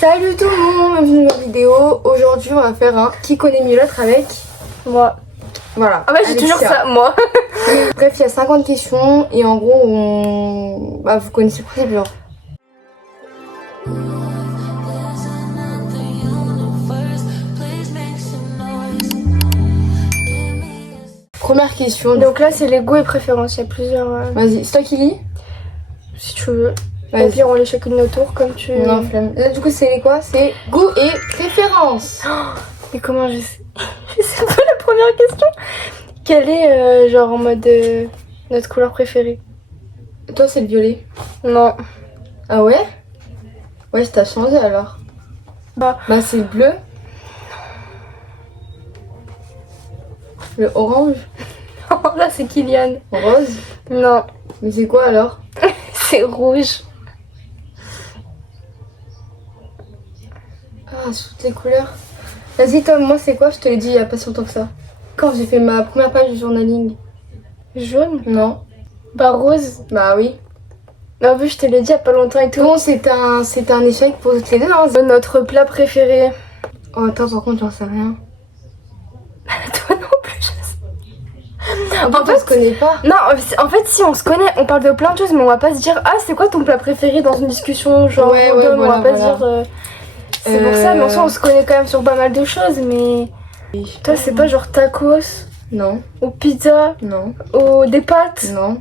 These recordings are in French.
Salut tout le monde, bienvenue dans une nouvelle vidéo. Aujourd'hui on va faire un qui connaît mieux l'autre avec moi. Voilà. Ah bah j'ai toujours ça, moi. Bref, il y a 50 questions et en gros vous connaissez le principe genre. Première question. Donc là c'est les goûts et préférences, il y a plusieurs... Vas-y, c'est toi qui lis? Si tu veux. Vas-y. Au pire on les chacune notre tour comme tu... Non, flemme. Là du coup c'est les quoi? C'est goût et préférence. Mais comment je sais? Je sais pas la première question. Quelle est genre en mode notre couleur préférée? Toi c'est le violet. Non. Ah ouais? Ouais, t'as changé alors. Bah c'est le bleu. Le orange. Là c'est Kylian. Rose. Non. Mais c'est quoi alors? C'est rouge. Ah, toutes les couleurs. Vas-y Tom, moi c'est quoi? Je te l'ai dit il y a pas si longtemps que ça. Quand j'ai fait ma première page de journaling. Jaune? Non. Bah rose. Bah oui. En plus je te l'ai dit il y a pas longtemps et tout. Bon, c'était un échec pour toutes les deux, non? Notre plat préféré. Oh attends, par contre j'en sais rien. Toi non plus je sais. En fait, on se connaît pas. Non, en fait, si on se connaît, on parle de plein de choses, mais on va pas se dire ah c'est quoi ton plat préféré dans une discussion genre Ouais, random, voilà, on va pas voilà. se dire c'est pour ça, mais en soi on se connaît quand même sur pas mal de choses, mais toi c'est pas genre tacos Non, ou pizza non, ou des pâtes. non.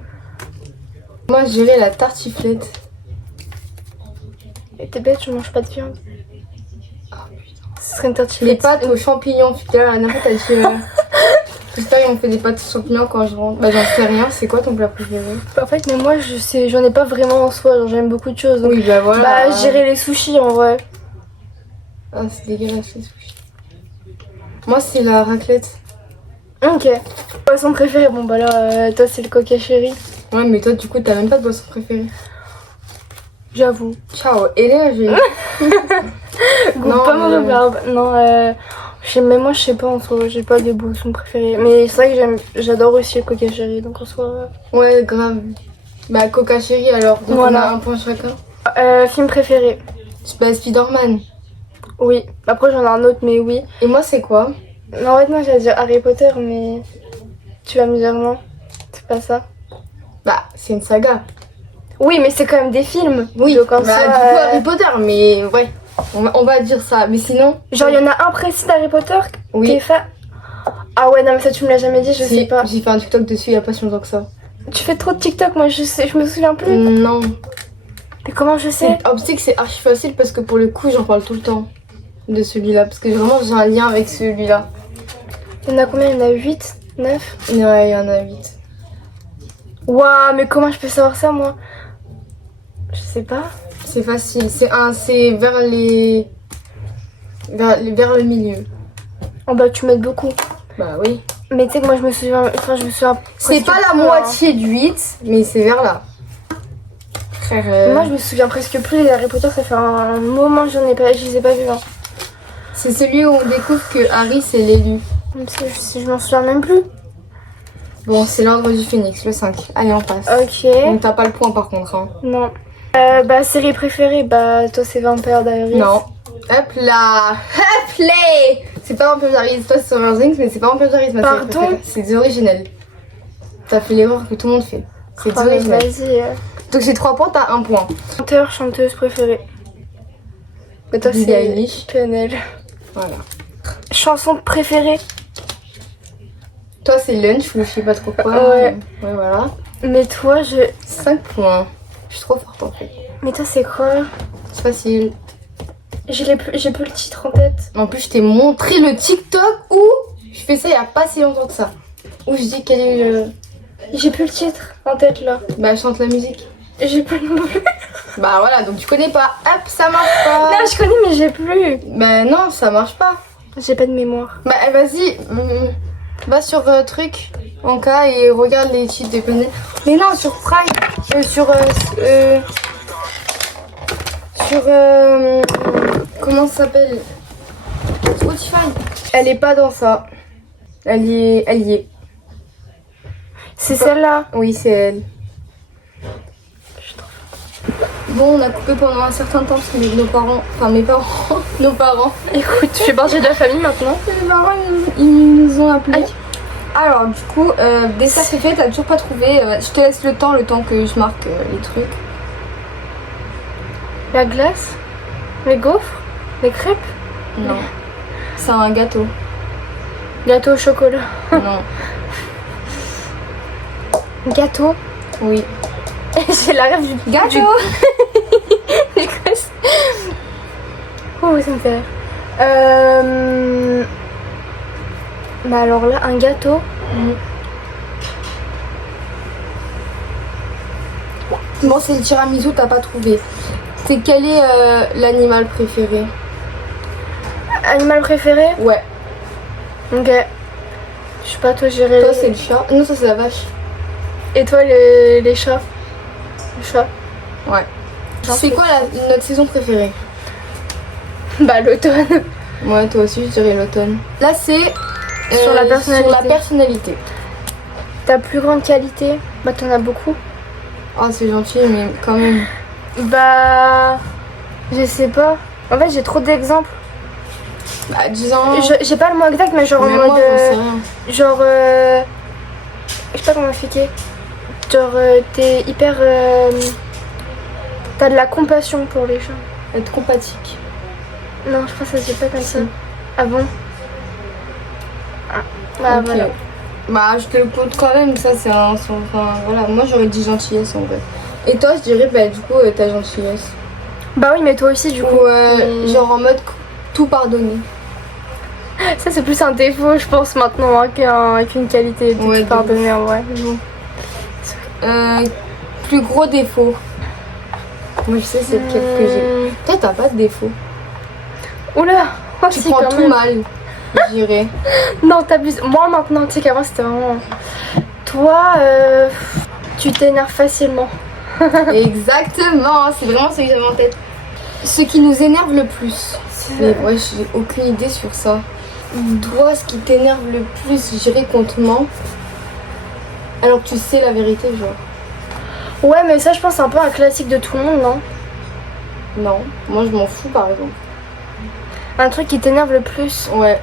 Moi je dirais la tartiflette. Et t'es bête, je mange pas de viande. Oh putain. Ce serait une Les tartiflette. pâtes aux champignons, putain, la dernière fois t'as dit j'espère qu'ils m'ont fait des pâtes aux champignons quand je rentre. Bah j'en sais rien, c'est quoi ton plat préféré? En fait, mais moi je sais, j'en ai pas vraiment en soi, genre j'aime beaucoup de choses. Donc, Oui bah voilà. bah je dirais les sushis en vrai. Ah c'est dégueulasse les sushis. Moi c'est la raclette. Ok. Poisson préféré, bon bah là, toi c'est le coca chéri. Ouais mais toi du coup t'as même pas de boisson préférée. J'avoue. Ciao. Et là j'ai... Goût Non, pas mauvais mais- verbe. Non, même moi je sais pas en soi, j'ai pas de boisson préférée. Mais c'est vrai que j'adore aussi le coca chéri, donc en soi. Ouais grave. Bah Coca Chéri alors, donc Voilà. on a un point chacun. Film préféré? Bah Spider-Man. Oui. Après j'en ai un autre, mais oui. Et moi c'est quoi? Non, en fait, non, j'allais dire Harry Potter, mais tu vas me dire non. C'est pas ça. Bah c'est une saga. Oui, mais c'est quand même des films. Oui, Donc en bah soi, du coup Harry Potter, mais ouais, on va dire ça. Mais sinon, genre il y en a un précis d'Harry Potter oui, qui est fait. Ah ouais, non, mais ça tu me l'as jamais dit, je sais pas. j'ai fait un TikTok dessus il y a pas si longtemps que ça. Tu fais trop de TikTok, moi je sais, je me souviens plus. Non, Mais comment je sais? c'est que c'est archi facile parce que pour le coup j'en parle tout le temps de celui-là. Parce que vraiment j'ai un lien avec celui-là. Il y en a combien? Il y en a 8? 9? Ouais, il y en a 8. Waouh, mais comment je peux savoir ça moi? Je sais pas. C'est facile, c'est vers vers le milieu. Oh bah tu m'aides beaucoup. Bah oui. Mais tu sais que moi je me souviens. Enfin, je me souviens. C'est presque pas la plus, hein. moitié du 8, mais c'est vers là. Frère, Moi je me souviens presque plus les Harry Potter, ça fait un moment que je les ai pas vus. Hein. c'est celui où on découvre que Harry c'est l'élu. Même si je m'en souviens même plus. Bon, c'est l'ordre du phénix, le 5. Allez, on passe. Ok. Donc t'as pas le point par contre. Hein. Non. Bah série préférée, bah toi c'est Vampire Diaries. Non. Hop là. Hop là. C'est pas Vampire Diaries, toi c'est Stranger Things, mais c'est pas Vampire Diaries ma série Pardon? préférée. C'est The Original. T'as fait l'erreur que tout le monde fait. C'est The Oh, mais Original. vas-y. Donc j'ai 3 points, t'as 1 point. Chanteur, chanteuse préférée. Mais toi Billie c'est Eilish. PNL. Voilà. Chanson préférée. Toi c'est Lunch ou je sais pas trop quoi. Ouais. Ouais, voilà. Mais toi 5 points. Je suis trop forte en fait. Mais toi c'est quoi? C'est facile. J'ai plus le titre en tête. En plus, je t'ai montré le TikTok où je fais ça il y a pas si longtemps que ça. Où je dis quel est le... J'ai plus le titre en tête là. Bah, je chante la musique. J'ai pas le nom. Bah voilà, donc tu connais pas. Hop, ça marche pas. Non, je connais mais j'ai plus. Bah non, ça marche pas. J'ai pas de mémoire. Bah vas-y, va sur truc en cas et regarde les titres des PNL. Mais non, sur Prime, comment ça s'appelle? Spotify. Elle est pas dans ça. Elle y est. C'est celle-là. Oui, c'est elle. bon, on a coupé pendant un certain temps parce que nos parents, enfin mes parents, nos parents, Écoute, je fais partie de la famille maintenant. mes parents ils nous ont appelés. Alors du coup, dessert préféré, t'as toujours pas trouvé. Je te laisse le temps que je marque les trucs. La glace, les gaufres, les crêpes, Non. C'est un gâteau. gâteau au chocolat. Non. Gâteau. Oui. J'ai la rêve du Gâteau. Oh, ça me fait rire. Bah alors là, un gâteau. Bon, c'est le tiramisu, t'as pas trouvé. C'est quel est l'animal préféré? Animal préféré? Ouais. Ok. Je sais pas, toi j'irais. Toi, c'est le chat. Non, ça, c'est la vache. Et toi, les chats? Le chat? Ouais. C'est quoi notre saison préférée? Bah l'automne. Ouais, toi aussi, je dirais l'automne. Là, c'est Sur la personnalité. Sur la personnalité. Ta plus grande qualité? Bah t'en as beaucoup. Ah, c'est gentil, mais quand même. Bah. Je sais pas. En fait, j'ai trop d'exemples. Bah, disons. J'ai pas le mot exact, mais genre en Mais mode. moi, j'en sais rien. Genre. Je sais pas comment expliquer. Genre, t'es hyper. T'as de la compassion pour les gens. Être compathique. Non, je crois que ça se dit pas comme ça. Si. Ah bon? Ah, bah Ok. voilà. Bah, je te le compte quand même, ça, c'est un. Enfin, voilà, moi, j'aurais dit gentillesse en vrai. Et toi, je dirais, bah, du coup, ta gentillesse. Bah oui, mais toi aussi, du coup. Ou Mais- genre en mode tout pardonner. Ça, c'est plus un défaut, je pense, maintenant, hein, qu'une qualité. De Ouais, tout de pardonner, en vrai. Mais bon. Plus gros défaut. Moi, je sais, c'est lequel que j'ai. Toi, t'as pas de défaut. Oula! Oh, Tu si, prends quand tout même. mal, je dirais. Non, t'abuses. Moi, maintenant, tu sais qu'avant, c'était vraiment. Toi, tu t'énerves facilement. Exactement, c'est vraiment ce que j'avais en tête. Ce qui nous énerve le plus. Mais ouais, j'ai aucune idée sur ça. Toi, ce qui t'énerve le plus, je dirais qu'on te ment. Alors que tu sais la vérité, genre. Ouais, mais ça, je pense, c'est un peu un classique de tout le monde, non? Non, moi je m'en fous par exemple. Un truc qui t'énerve le plus. Ouais.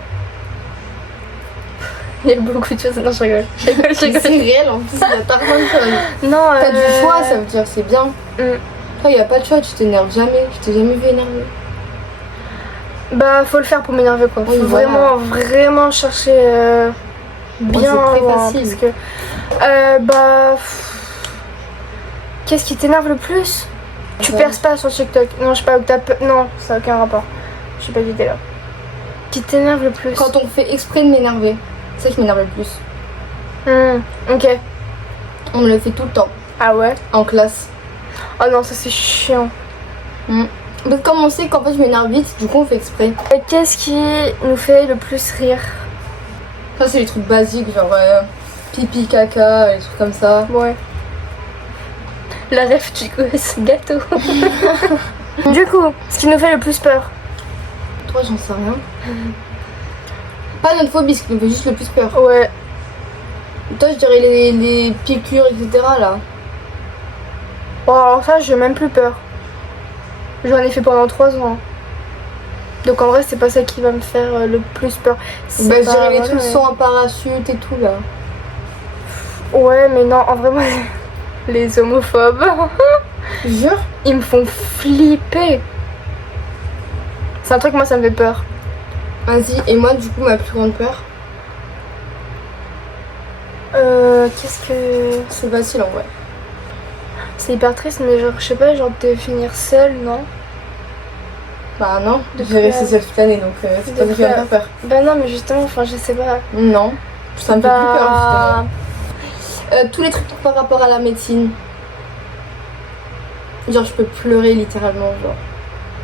Il y a beaucoup de choses. Non, je rigole. Je rigole, je C'est rigole. réel en plus, il y a pas plein de choses. Non, T'as du choix, ça veut dire c'est bien. Mm. Toi, il y a pas de choix, tu t'énerves jamais. Je t'ai jamais vu énerver. Bah, faut le faire pour m'énerver, quoi. Faut Oui, voilà. vraiment chercher bien. c'est très loin, facile. Parce que. Qu'est-ce qui t'énerve le plus? Tu Ouais. perces pas sur TikTok. Non, je sais pas où t'as peur. Non, ça n'a aucun rapport. Je sais pas l'idée là. Qui t'énerve le plus? Quand on fait exprès de m'énerver, c'est ça qui m'énerve le plus. Ok. On me le fait tout le temps, Ah ouais? en classe. Oh non, ça c'est chiant. Parce que comme on sait qu'en fait je m'énerve vite, du coup on fait exprès. Et qu'est-ce qui nous fait le plus rire? Ça c'est les trucs basiques, genre pipi, caca, les trucs comme ça. Ouais. La rêve du gosse, gâteau. Du coup, ce qui nous fait le plus peur. Toi j'en sais rien. Pas notre phobie, ce qui me fait juste le plus peur. Ouais. Toi je dirais les piqûres, etc. là. Bon, alors ça, j'ai même plus peur. J'en ai fait pendant 3 ans. Donc en vrai, c'est pas ça qui va me faire le plus peur. C'est Bah je pas- dirais les ouais, trucs mais- sans parachute et tout là. Ouais, mais non, en vrai, moi, les homophobes, Jure. ils me font flipper. C'est un truc, moi, ça me fait peur. Vas-y, et moi du coup ma plus grande peur, Qu'est-ce que... c'est facile en vrai. C'est hyper triste, mais genre, je sais pas, genre de finir seule, non? Bah non, De j'ai resté quoi seule toute l'année donc c'est De pas ça qui va me quoi faire peur. Bah non, mais justement, enfin, je sais pas. Non, ça me fait plus peur Bah... justement. Tous les trucs par rapport à la médecine. Genre je peux pleurer littéralement, genre.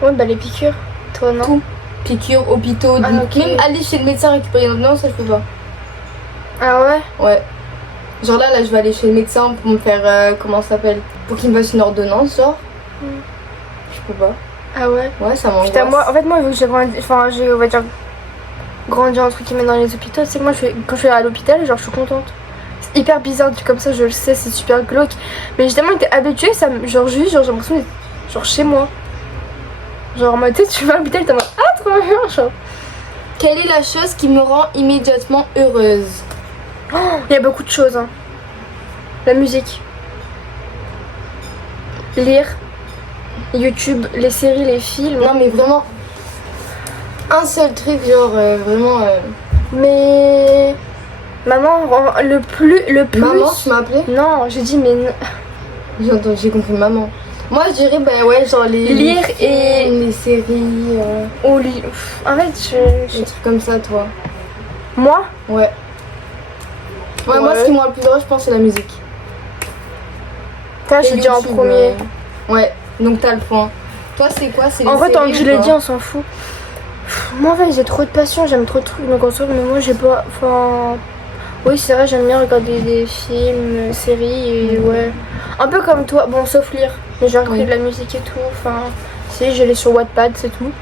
Ouais, bah les piqûres, toi, non? Tout. Piqûres, hôpitaux, Ah, ok. même aller chez le médecin récupérer une ordonnance, ça je peux pas. Ah ouais? Ouais. Genre là je vais aller chez le médecin pour me faire, comment ça s'appelle? Pour qu'il me fasse une ordonnance, genre. Je peux pas. Ah ouais? Ouais, ça m'angoisse. Putain, moi, en fait, moi, vu que j'ai grandi, enfin, j'ai, on va dire, grandi entre guillemets dans les hôpitaux, c'est que moi, quand je vais à l'hôpital, genre, je suis contente. C'est hyper bizarre, dit comme ça, je le sais, c'est super glauque. Mais j'ai tellement été habituée, ça, genre, juste, genre, j'ai l'impression d'être, genre chez moi. Genre en mode, tu sais, tu vas à l'hôpital, t'es en mode, ah, trop bien, genre. Quelle est la chose qui me rend immédiatement heureuse? Il y a beaucoup de choses, hein. La musique. Lire. YouTube, les séries, les films. Non mais vraiment, un seul truc, genre vraiment... Mais... Maman, le plus... Maman, tu m'as appelé? Non, j'ai dit mais... J'ai compris maman. Moi je dirais, bah ouais, genre Lire et... les séries... Ou lire... En fait, des trucs comme ça, toi. Moi? Ouais. Ouais, moi ce qui me rend le plus heureux, je pense, c'est la musique. Toi, j'ai dit en premier. Ouais, donc t'as le point. Toi, c'est quoi? C'est les En vrai, tant que séries je ou l'ai pas? dit, on s'en fout. Moi, en fait, j'ai trop de passion, j'aime trop de trucs, donc en soi, mais moi, j'ai pas... Enfin... Oui, c'est vrai, j'aime bien regarder des films, séries, et ouais. Un peu comme toi, bon, sauf lire. Mais j'ai écouté de la musique et tout, enfin... Si, j'allais sur Wattpad, c'est tout.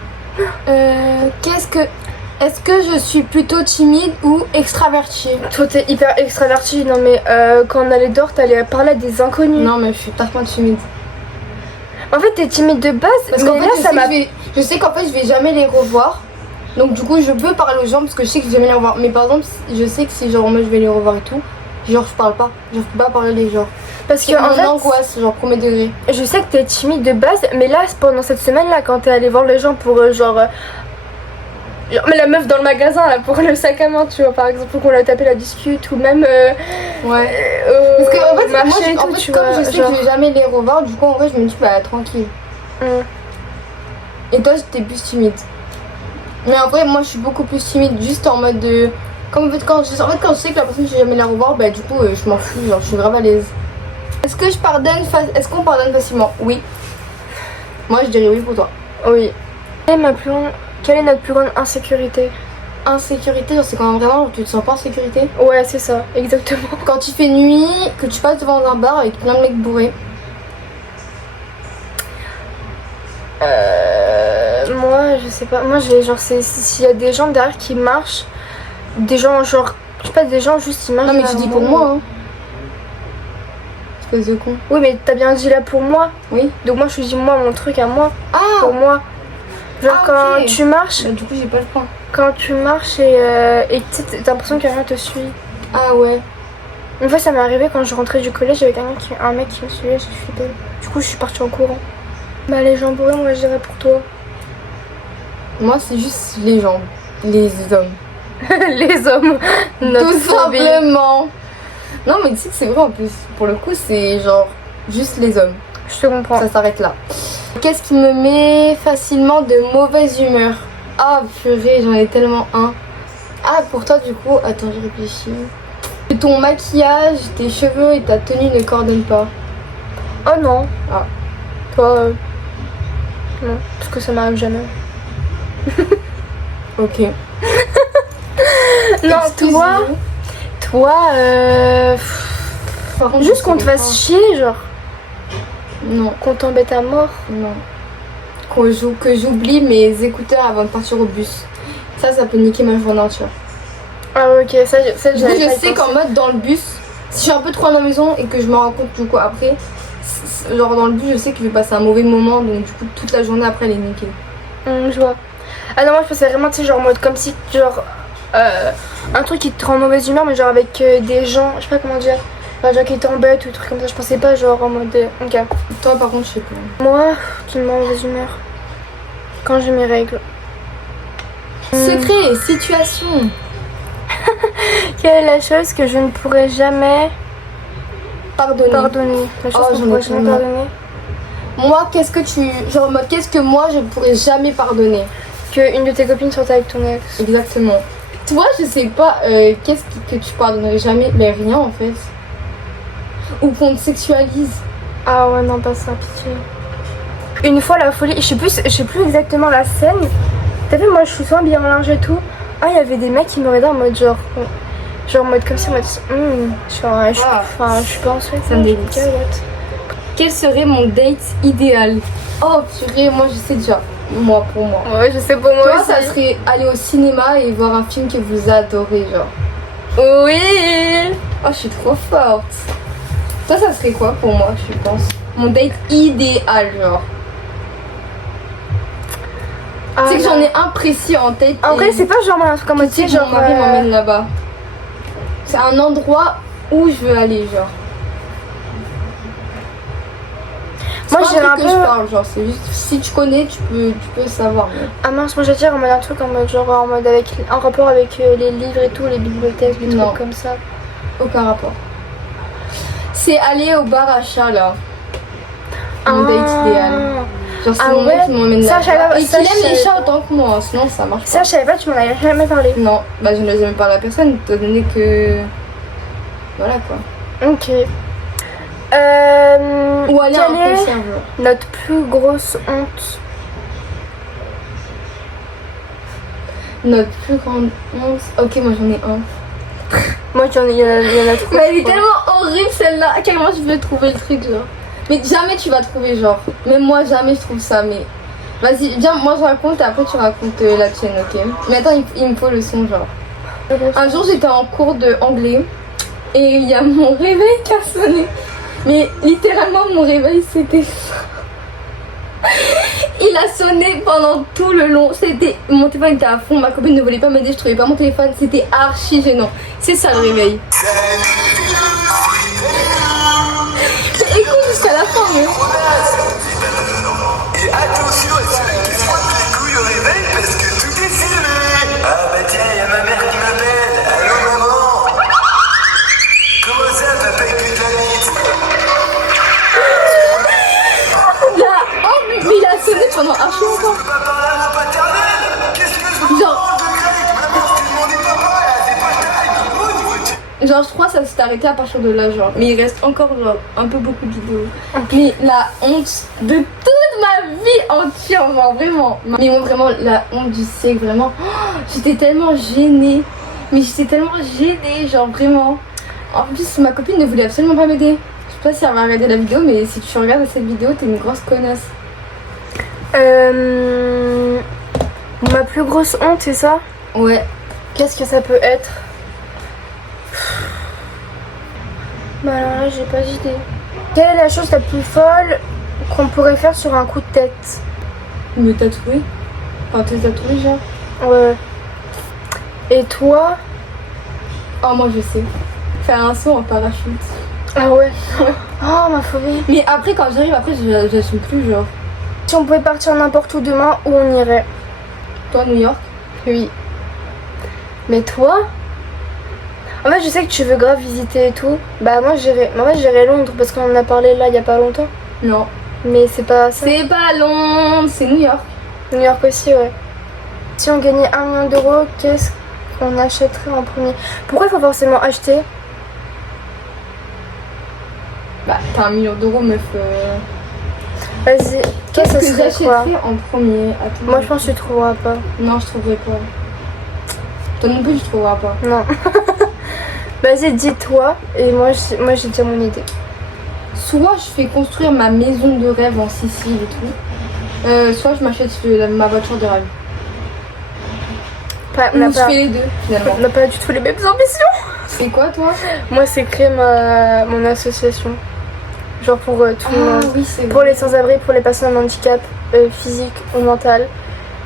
Est-ce que je suis plutôt timide ou extravertie? Toi, t'es hyper extravertie, non mais quand on allait dehors, t'allais parler à des inconnus. Non, mais je suis parfaitement timide. En fait, t'es timide de base, Parce mais qu'en fait, là, ça m'a... je sais qu'en fait, je vais jamais les revoir. Donc, du coup, je peux parler aux gens parce que je sais que je vais jamais les revoir. Mais par exemple, je sais que si genre moi je vais les revoir et tout, genre je parle pas. Genre, je peux pas parler les gens. Parce que, C'est en mon fait, angoisse, genre premier degré. je sais que t'es timide de base, mais là, pendant cette semaine-là, quand t'es allé voir les gens pour mais la meuf dans le magasin, là, pour le sac à main, tu vois, par exemple, qu'on l'a tapé la discute, ou même... Ouais. Parce que, en fait, marché moi, et tout, en fait tu comme vois, je sais genre... que je vais jamais les revoir, du coup, en vrai, je me dis, bah, tranquille. Et toi, t'es plus timide. Mais en vrai, moi, je suis beaucoup plus timide, juste en mode de... Comme en fait, quand je sais que la personne, je vais jamais la revoir, bah, du coup, je m'en fous, genre, je suis grave à l'aise. Est-ce qu'on pardonne facilement? Oui. Moi, je dirais oui pour toi. Oui. Quelle est notre plus grande insécurité? Insécurité, genre, c'est quand vraiment genre, tu te sens pas en sécurité. Ouais, c'est ça, exactement. Quand il fait nuit, que tu passes devant un bar avec plein de mecs bourrés. Moi, je sais pas. Moi, j'ai genre, s'il y a des gens derrière qui marchent, des gens, genre, je sais pas, des gens juste ils marchent. Non, mais tu dis pour moi, hein. Espèce de con. Oui, mais t'as bien dit là pour moi. Oui. Donc, moi, je dis moi, mon truc à moi. Ah! Pour moi. Genre, Ah, quand ok. tu marches, Bah, du coup, j'ai pas le point. quand tu marches et tu sais, t'as l'impression que quelqu'un te suit. Ah ouais. Une fois, ça m'est arrivé quand je rentrais du collège avec un mec qui me suivait, j'ai flippé. Du coup, je suis partie en courant. Bah, les gens bourrés, moi, je dirais pour toi. Moi, c'est juste les gens. Les hommes. Les hommes. Notre Tout phobie. simplement. Non, mais tu sais que c'est vrai en plus. Pour le coup, c'est genre juste les hommes. Je te comprends. Ça s'arrête là. Qu'est-ce qui me met facilement de mauvaise humeur? Ah, purée, j'en ai tellement un. Ah, pour toi, du coup, attends, je réfléchis. Que ton maquillage, tes cheveux et ta tenue ne coordonnent pas. Oh non. Ah. Toi, non, parce que ça m'arrive jamais. Ok. Non, Excuse-moi. toi, Par contre, juste je qu'on te sais fasse pas. chier, genre, Non, qu'on t'embête à mort. non. Que j'oublie mes écouteurs avant de partir au bus. Ça peut niquer ma journée entière. Ah ok, ça Du coup, j'avais pas je y sais qu'en pensé. mode dans le bus, si je suis un peu trop à la maison et que je me rends compte du coup après, genre dans le bus, je sais que je vais passer un mauvais moment, donc du coup toute la journée après elle est niquée. Je vois. Ah non, moi je pensais vraiment, tu sais, genre en mode comme si, genre, un truc qui te rend mauvaise humeur, mais genre avec des gens, je sais pas comment dire, enfin, genre qui t'embêtent ou des trucs comme ça. Je pensais pas genre en mode, ok. Toi par contre, je sais pas. Moi, qui me rend mauvaise humeur, quand j'ai mes règles. Secret, situation. Quelle est la chose que je ne pourrais jamais Pardonner. pardonner? La chose Oh, que je j'en ai pourrais jamais tellement. pardonner? Moi, genre en mode, qu'est-ce que moi je pourrais jamais pardonner? Que une de tes copines sorte avec ton ex. Exactement. Toi, je sais pas, que tu pardonnerais jamais, mais rien en fait. Ou qu'on te sexualise. Ah ouais, non, pas ça, pitié. Une fois, la folie, je sais plus exactement la scène. T'as vu, moi je suis souvent bien en linge et tout. Ah, il y avait des mecs qui me regardaient en mode genre en mode comme ça, en mode je suis pas en suite, Ça me dégoûte. Quel serait mon date idéal? Oh purée, moi je sais déjà. Moi, pour moi. Ouais, je sais pour moi Toi, aussi. ça serait aller au cinéma et voir un film que vous adorez, genre. Oui. Oh, je suis trop forte. Toi, ça serait quoi pour moi, je pense? Mon date idéal, genre. Ah, C'est que non. j'en ai un précis en tête. En et vrai, c'est pas genre un truc en mode, tu sais, genre. mon mari m'emmène là-bas. C'est un endroit où je veux aller, genre. Moi, C'est j'ai pas un truc que peu. je parle, genre, c'est juste si tu connais, tu peux savoir. Mais... Ah mince, moi je veux dire en mode un truc en mode genre en mode avec un rapport avec les livres et tout, les bibliothèques, des Non. trucs comme ça. Aucun rapport. C'est aller au bar à chat là. Mon date idéal. Genre c'est Ah mon ouais, mec qui m'emmène ça, là. je savais pas, Et ça, qu'il je aime les savais chats pas. autant que moi, sinon ça marche Ça pas. je savais pas, tu m'en avais jamais parlé. Non, bah je ne l'ai jamais parlé à personne, étant donné que. Voilà quoi. Ok. Ou aller à un quelle est concert, genre. notre plus grosse honte? Notre plus grande honte. Ok, moi j'en ai un. Moi il y en a trop. Mais elle est quoi. tellement horrible celle-là. À quel moment je vais trouver le truc, genre. Mais jamais tu vas trouver, genre. Même moi, jamais je trouve ça. Mais vas-y, viens, moi je raconte et après tu racontes la tienne, ok? Mais attends, il me faut le son, genre. Un jour, j'étais en cours d'anglais et il y a mon réveil qui a sonné. Mais littéralement, mon réveil, c'était ça. Il a sonné pendant tout le long. C'était mon téléphone était à fond. Ma copine ne voulait pas m'aider. Je trouvais pas mon téléphone. C'était archi gênant. C'est ça le réveil. Écoute jusqu'à la fin, mais. Et attention à celui qui se frotte les couilles au réveil parce que tout est filmé. Ah bah tiens, y a ma mère qui m'appelle. Allô maman. Comment ça, papa il pue de la bite? Mais il a sonné pendant archi longtemps. Je peux pas parler à mon paternel. Qu'est-ce que je me Genre- prends de grec? Ma mère s'est demandé papa, elle a des patailles. Oh, niveau de- Genre, je crois que ça s'est arrêté à partir de là, genre. Mais il reste encore, genre, un peu beaucoup de vidéos. Mais la honte de toute ma vie entière, genre, vraiment. Mais moi, vraiment, la honte du siècle, vraiment. Oh, j'étais tellement gênée. Mais j'étais tellement gênée, genre, vraiment. En plus, ma copine ne voulait absolument pas m'aider. Je sais pas si elle va regarder la vidéo, mais si tu regardes cette vidéo, t'es une grosse connasse. Ma plus grosse honte, c'est ça? Ouais. Qu'est-ce que ça peut être? Bah alors là, j'ai pas d'idée. Quelle est la chose la plus folle qu'on pourrait faire sur un coup de tête? Me tatouer. Enfin, te tatouer, genre. Ouais. Et toi? Oh, moi, je sais. Faire un saut en parachute. Ah ouais. Oh ma phobie. Mais après, quand j'arrive, après, j'assume plus, genre. Si on pouvait partir n'importe où demain, où on irait? Toi, New York. Oui. Mais toi? En fait, je sais que tu veux grave visiter et tout. Bah moi j'irais. En fait, j'irais Londres parce qu'on en a parlé là il y a pas longtemps. Non. Mais c'est pas ça. C'est pas Londres, c'est New York. New York aussi, ouais. Si on gagnait 1 million d'euros, qu'est-ce qu'on achèterait en premier? Pourquoi il faut forcément acheter? Bah, t'as 1 million d'euros, meuf. Vas-y, toi ça Qu'est-ce que serait quoi? j'achèterais en premier? Attends. Moi je pense que tu trouveras pas. Non, je trouverai pas. Toi non plus, je trouveras pas. Non. Vas-y, dis-toi. Et moi j'ai déjà mon idée. Soit je fais construire ma maison de rêve en Sicile et tout. Soit je m'achète ma voiture de rêve. Pas, Ou je fais les deux, finalement. on n'a pas du tout les mêmes ambitions. C'est quoi, toi? Moi c'est créer mon association. Genre pour tout le monde. Oui, c'est Pour les sans-abri, pour les personnes en handicap physique ou mental,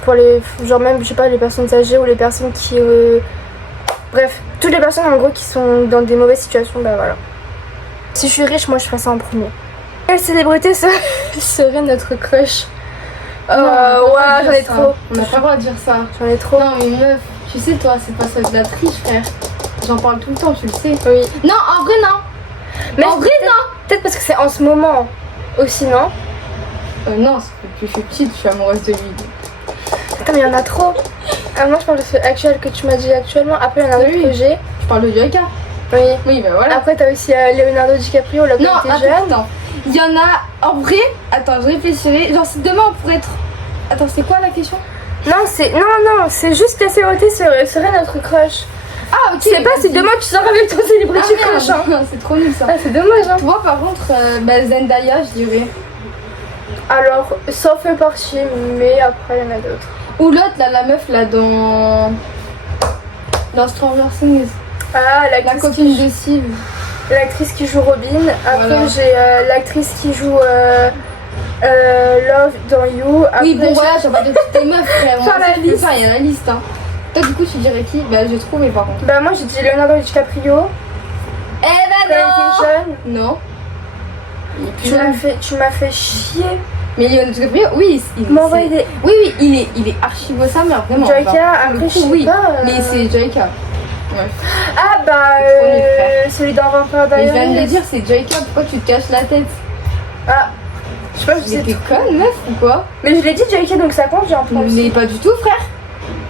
pour les genre même je sais pas les personnes âgées ou les personnes qui bref, toutes les personnes en gros qui sont dans des mauvaises situations, bah voilà. Si je suis riche, moi je ferais ça en premier. Quelle célébrité serait notre crush? Non, on a pas le droit Ouais, de j'en dire ai ça. trop. On n'a pas le droit de dire ça. J'en ai trop. Non, mais meuf, tu sais, toi, c'est pas ça de la triche, frère. J'en parle tout le temps, tu le sais. Oui. Non, en vrai, non. Mais En vrai, non. peut-être parce que c'est en ce moment aussi, non? Non, c'est depuis que je suis petite, je suis amoureuse de lui. Attends, mais il y en a trop. Ah, moi je parle de ce actuel que tu m'as dit actuellement. Après, il y en a un autre Oui. que j'ai. Je parle de Eureka. Oui. Oui, ben voilà. Après, t'as aussi Leonardo DiCaprio, là, Non, quand t'es jeune. attends. Il y en a, en vrai, attends, je réfléchirai. Genre, si demain on pourrait être. Attends, c'est quoi la question? Non, c'est juste la célébrité serait notre crush. Ah, ok. C'est pas si vas-y. demain tu sors avec ton célébrité Ah, crush. Hein. merde. C'est trop nul ça. Ah, c'est dommage, hein. Moi, par contre, bah, Zendaya, je dirais. Alors, ça en fait partie, mais après, il y en a d'autres. Ou l'autre, là, la meuf, là, dans Stranger Things. Ah, La copine de Steve. l'actrice qui joue Robin. Après, Voilà. j'ai l'actrice qui joue Love dans You. Après, Oui, bon, voilà, tu vas pas de toutes tes meufs, frère. Faire la liste. Il y a la liste. Hein. Toi, du coup, tu dirais qui? Bah, j'ai trouvé par contre. Bah, moi j'ai dit Leonardo DiCaprio. Eh Quand ben il était jeune. non. Il est plus jeune. Tu m'as fait chier. Mais Leonardo DiCaprio, oui, M'envoie des. oui, il est archi beau sa mère, vraiment. Joyka, Enfin, après, je sais oui, pas. mais c'est Joyka. Ouais. Ah, bah, Premier frère. celui dans Vampire Mais je viens de Diaries. le dire, c'est Joyka, pourquoi tu te casses la tête? Ah, je sais pas, je Mais sais. t'es conne, meuf, ou quoi? Mais je l'ai dit Joyka, donc ça compte, j'ai un point. Mais pas du tout, frère.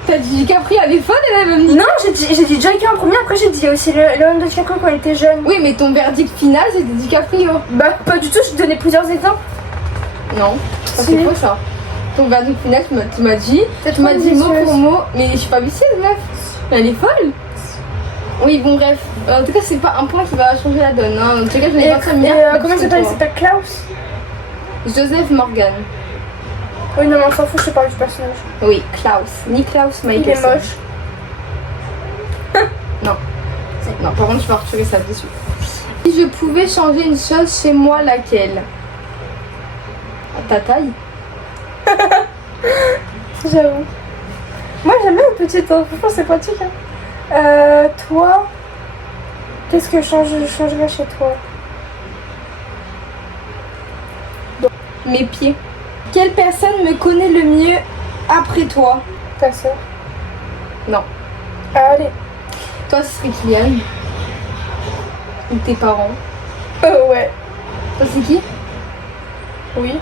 T'as dit DiCaprio, elle est folle, elle a même dit. Non, j'ai dit Joyka en premier, après j'ai dit aussi Leonardo DiCaprio quand il était jeune. Oui, mais ton verdict final, c'était DiCaprio. Bah, pas du tout, je te donnais plusieurs exemples. Non, ça Si. c'est faux ça. Ton verdict final, tu m'as dit mot pour mot, mais je suis pas vicieuse, meuf. Elle est folle. Oui, bon, bref. En tout cas, c'est pas un point qui va changer la donne. Hein. En tout cas, je l'ai Et, pas très bien. comment il s'appelle? Il s'appelle Klaus. Joseph Morgan. Oui, non, mais on s'en fout, je te parle du personnage. Oui, Klaus. Niklaus Il est Michelson. moche. Non. Non, par contre, je vais retirer ça dessus. Si je pouvais changer une chose chez moi, laquelle? Ta taille? J'avoue. Moi, j'aime bien une petite, hein. Franchement, c'est pratique. Hein. Toi, qu'est-ce que je changerais chez toi? Mes pieds. Quelle personne me connaît le mieux après toi? Ta soeur. Non. Allez. Toi, ce serait Kylian. Ou tes parents. Ouais. Toi, c'est qui? Oui.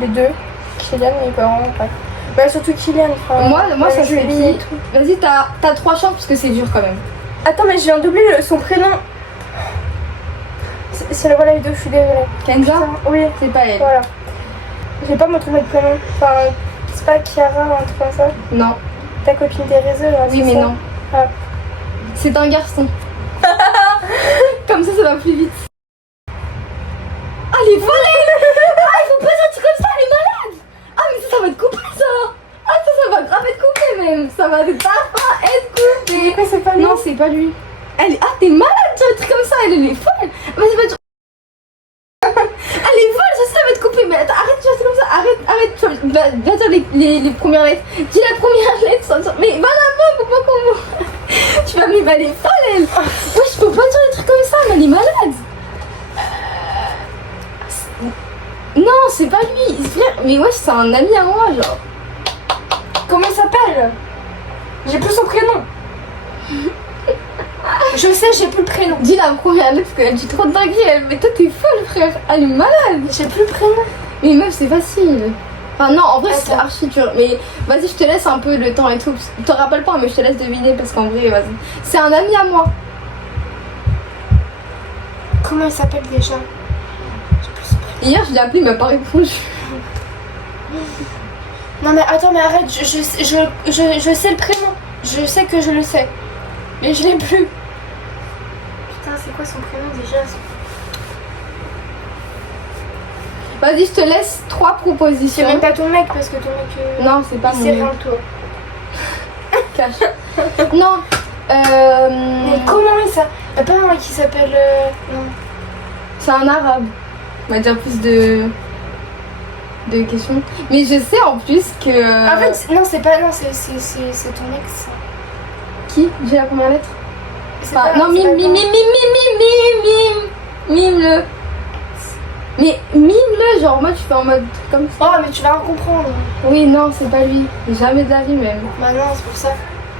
Les deux. Kylian et mes parents. Ouais. Bah, surtout Kylian. Enfin, Moi ça serait Julie et qui? tout. Vas-y, t'as 3 chances parce que c'est dur quand même. Attends, mais je viens d'oublier son prénom. C'est la vidéo, je suis désolée. Kenza? Putain, oui, C'est pas elle. voilà. Je vais pas me trouver le prénom. Enfin, c'est pas Chiara ou un truc comme ça. Non. Ta copine des réseaux, là, Oui, c'est mais ça. non. Ah. C'est un garçon. Comme ça va plus vite. Ah, elle est folle, elle! Ah, il faut pas sortir comme ça, elle est malade! Ah, mais ça va être coupé, ça! Ah, ça va grave être coupé, même! Ça va être coupé! Pourquoi c'est pas lui? Non, c'est pas lui. Elle est... Ah, t'es malade, tu vois, un truc comme ça, elle est folle! Vas-y, vas-y. Elle est folle, ça va être coupé, mais attends, arrête, tu vois, c'est comme ça, arrête, tu vois, va dire les premières lettres. Dis la première lettre, mais va là-bas, faut pas qu'on voit. Tu vas, mais elle est folle, elle! Ouais, je peux pas dire des trucs comme ça, mais elle est malade! Non, c'est pas lui, frère, mais ouais, c'est un ami à moi, genre. Comment il s'appelle? J'ai plus son prénom. Je sais, j'ai plus le prénom. Dis la première lettre parce qu'elle dit trop de dingueries, elle. Mais toi t'es folle, frère, elle est malade! J'ai plus le prénom. Mais meuf, c'est facile. Enfin, non, en vrai, c'est Attends. archi dur. Mais vas-y, je te laisse un peu le temps et tout. Je te rappelle pas, mais je te laisse deviner parce qu'en vrai, vas-y. C'est un ami à moi. Comment il s'appelle déjà? Hier, je l'ai appelé, il m'a pas répondu. Non mais attends, mais arrête, je sais le prénom. Je sais que je le sais. Mais je l'ai plus. Putain, c'est quoi son prénom déjà? Vas-y, je te laisse 3 C'est propositions. même pas ton mec parce que ton mec. Non, c'est pas il mon sait mec. rien de toi. Cache. Non. Mais comment il s'appelle? Y'a pas un mec qui s'appelle. Non. C'est un arabe. On va dire plus de questions. Mais je sais en plus que. En fait, non, c'est pas. Non, c'est ton mec, ça. Qui? J'ai la première lettre? C'est Enfin, pas- non, c'est pas mime le. Mais mime le, genre moi tu fais en mode truc comme ça. Oh, mais tu vas en comprendre. Oui, non, c'est pas lui. Jamais de la vie même. Bah non, c'est pour ça.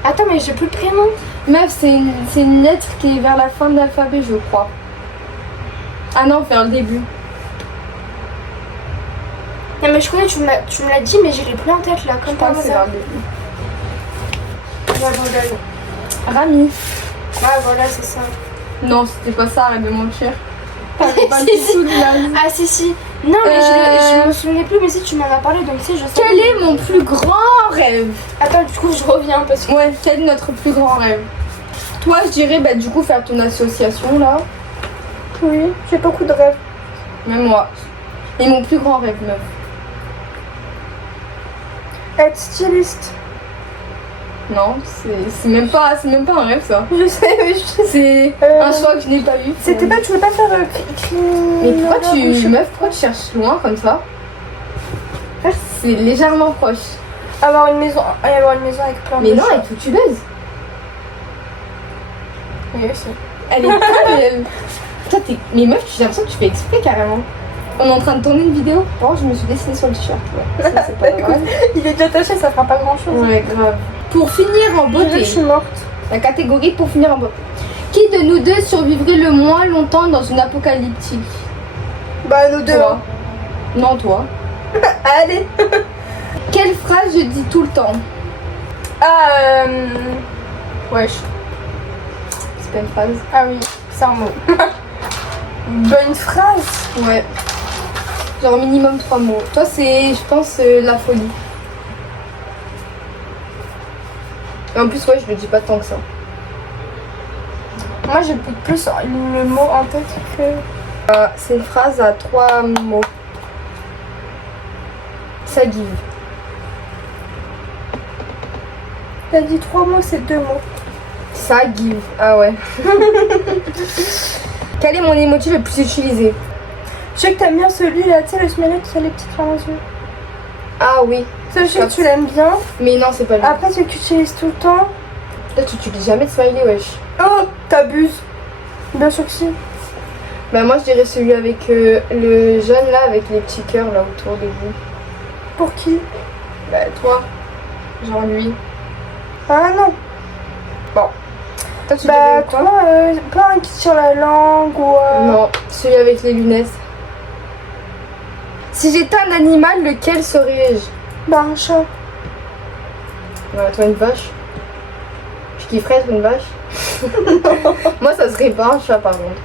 Attends, mais j'ai plus le prénom. Meuf, c'est une lettre qui est vers la fin de l'alphabet, je crois. Ah non, vers le début. Non, mais je connais, tu me l'as dit, mais je l'ai plus en tête là, Je comme crois par que c'est vers hasard. le début. Voilà, voilà. Rami. Ah, voilà, c'est ça. Non, c'était pas ça, arrête de mentir. Pas Si, du si. tout de la- Ah, si. Non, mais je me souvenais plus, mais si tu m'en as parlé, donc si, je sais. Quel est mon plus grand rêve? Attends, du coup, je reviens parce que. Ouais, quel est notre plus grand rêve? Toi, je dirais, bah, du coup, faire ton association là. Oui, j'ai beaucoup de rêves. Même moi. Et mon plus grand rêve, meuf. Être styliste. Non, c'est même pas un rêve ça. Je sais, mais je sais. C'est un choix que je n'ai pas eu. C'était pas, tu veux pas faire Mais pourquoi tu cherches loin comme ça? C'est légèrement proche. avoir une maison avec plein de Mais non, chats. elle est toute tubeuse. Oui, aussi. Elle est très belle. Toi, mais meuf, j'ai l'impression que tu fais exprès carrément. On est en train de tourner une vidéo. Oh, je me suis dessinée sur le t-shirt. Ouais. Ça, c'est pas grave. Il est déjà taché, ça fera pas grand chose. Ouais, grave. Pour finir en beauté. Je suis morte. La catégorie pour finir en beauté. Qui de nous deux survivrait le moins longtemps dans une apocalyptique? Bah, nous deux. Toi. Non, toi. Allez. Quelle phrase je dis tout le temps? Wesh. C'est pas une phrase. Ah oui, c'est un mot. Bonne phrase. Ouais. Genre minimum 3 mots. Toi, c'est, je pense, la folie. Et en plus, ouais, je le dis pas tant que ça. Moi, j'ai plus le mot en tête que... C'est une phrase à 3 mots. Ça give. T'as dit 3 mots, c'est 2 mots. Ça give. Ah ouais. Quel est mon emoji le plus utilisé? Je sais que t'aimes bien celui-là, tu sais, le smiley qui a les petites mains aux yeux. Ah oui. Ça, je sais que tu l'aimes bien. Mais non, c'est pas lui. Après, celui que tu utilises tout le temps. Là, tu utilises jamais de smiley, wesh. Oh, t'abuses. Bien sûr que si. Bah moi, je dirais celui avec le jaune là, avec les petits cœurs là autour de vous. Pour qui? Bah toi. Genre lui. Ah non. Bon. Toi, tu Bah, dirais quoi? toi, pas un qui tire la langue ou... Non, celui avec les lunettes. Si j'étais un animal, lequel serais-je? Bah, un chat. Ouais, toi, une vache. Je kifferais être une vache. Moi, ça serait pas un chat, par contre.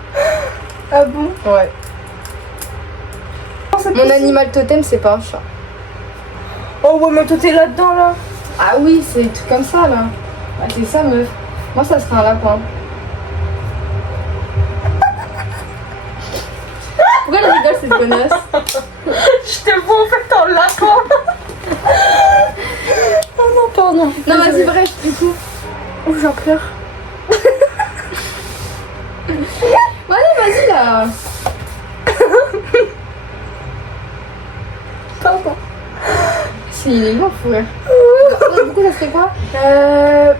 Ah bon? Ouais. Mon animal totem, c'est pas un chat. Oh, ouais, mais toi, t'es là-dedans, là. Ah oui, c'est des trucs comme ça, là. Ah, c'est ça, meuf. Moi, ça serait un lapin. Pourquoi elle rigole, cette connasse? Je te vois en fait en lapin. Oh non, pardon. Non, vas-y, bref, du coup. Ouh, j'en pleure. Bon, allez, vas-y, là. Pardon. Si, il est mort, faut rire. Du coup, ça serait quoi?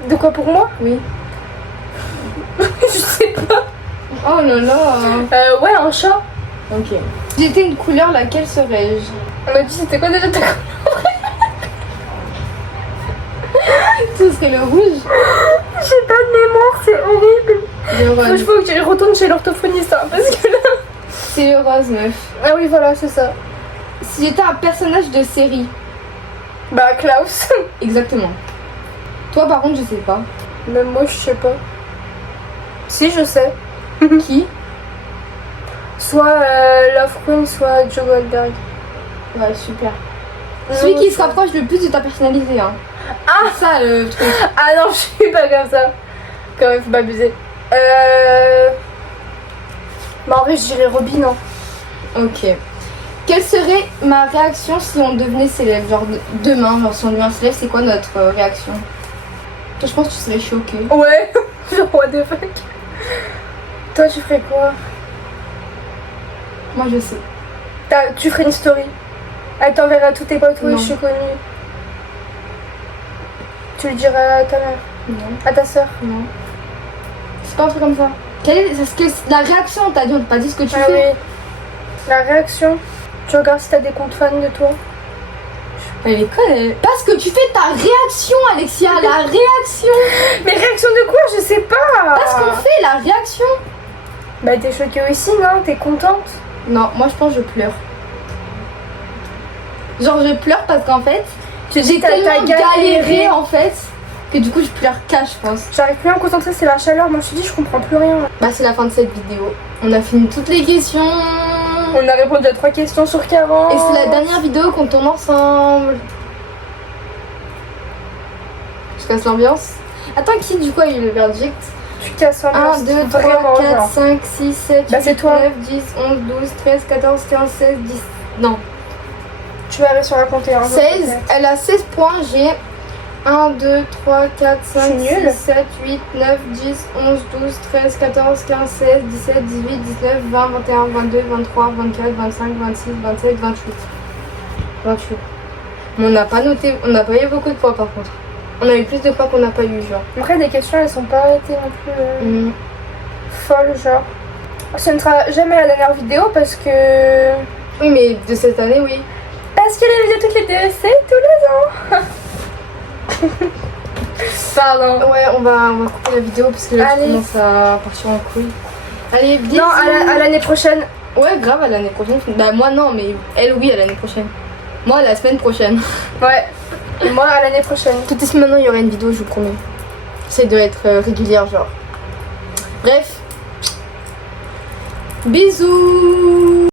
De quoi pour moi? Oui. Je sais pas. Oh là là. Ouais, un chat. Ok. Si j'étais une couleur, laquelle serais-je? On m'a dit c'était quoi déjà ta couleur? Ce serait le rouge. J'ai pas de mémoire, c'est horrible. Le rose. Il faut que je retourne chez l'orthophoniste hein, parce que là... C'est le rose, meuf. Ah oui, voilà, c'est ça. Si j'étais un personnage de série. Bah, Klaus. Exactement. Toi, par contre, je sais pas. Même moi, je sais pas. Si, je sais. Qui? Soit Love Queen, soit Joe Goldberg. Ouais, super. Celui qui se rapproche le plus de ta personnalité, hein. Ah! C'est ça le truc. Ah non, je suis pas comme ça. Quand même, faut pas abuser. Bah, en vrai, je dirais Robin, hein. Ok. Quelle serait ma réaction si on devenait célèbre? Genre demain, genre si on devient célèbre, c'est quoi notre réaction? Toi, je pense que tu serais choquée. Ouais. Genre, what the fuck. Toi, tu ferais quoi? Moi, je sais. Tu ferais une story. Elle t'enverra à tous tes potes, oui, Non. je suis connue. Tu le diras à ta mère, Non. à ta soeur. Non. C'est pas un truc comme ça. Quelle est la réaction? On t'a pas dit ce que tu Ah fais. oui. La réaction. Tu regardes si t'as des comptes fans de toi. Elle est conne, elle. Parce que tu fais ta réaction, Alexia. La réaction. Mais réaction de quoi? Je sais pas. Parce qu'on fait la réaction. Bah t'es choquée aussi, non? T'es contente? Non, moi je pense que je pleure. Genre je pleure parce qu'en fait, j'ai t'as tellement galéré. galéré en fait que du coup je pleure qu'à je pense. J'arrive plus à me concentrer, c'est la chaleur. Moi je te dis, je comprends plus rien. Bah c'est la fin de cette vidéo. On a fini toutes les questions. On a répondu à 3 questions sur 40. Et c'est la dernière vidéo qu'on tourne ensemble. Je casse l'ambiance. Attends, qui du coup a eu le verdict? Tu casses 1, 2, 3, 4, 5, 6, 7, Bah, 8, c'est toi. 9, 10, 11, 12, 13, 14, 15, 16, 10. Non. Tu vas aller sur la compter. Hein, 16. Elle a 16 points. J'ai 1, 2, 3, 4, 5, C'est nul. 6, 7, 8, 9, 10, 11, 12, 13, 14, 15, 16, 17, 18, 19, 20, 21, 22, 23, 24, 25, 26, 27, 28. 28. Mais on n'a pas noté, on n'a pas eu beaucoup de points par contre. On a eu plus de points qu'on n'a pas eu, genre. Après, les questions, elles sont pas été non plus folles, genre. Ce ne sera jamais la dernière vidéo parce que... Oui, mais de cette année, oui. Parce que les vidéos toutes les deux, c'est tous les ans. Pardon. Ouais, on va couper la vidéo parce que là, Allez. tu commences à partir en couille. Allez, bisous. Non, à l'année prochaine. Ouais, grave, à l'année prochaine. Bah, moi, non, mais elle, oui, à l'année prochaine. Moi, la semaine prochaine. Ouais. Et moi, à l'année prochaine. Toutes les semaines, maintenant, il y aura une vidéo, je vous promets. J'essaie de être régulière, genre. Bref. Bisous.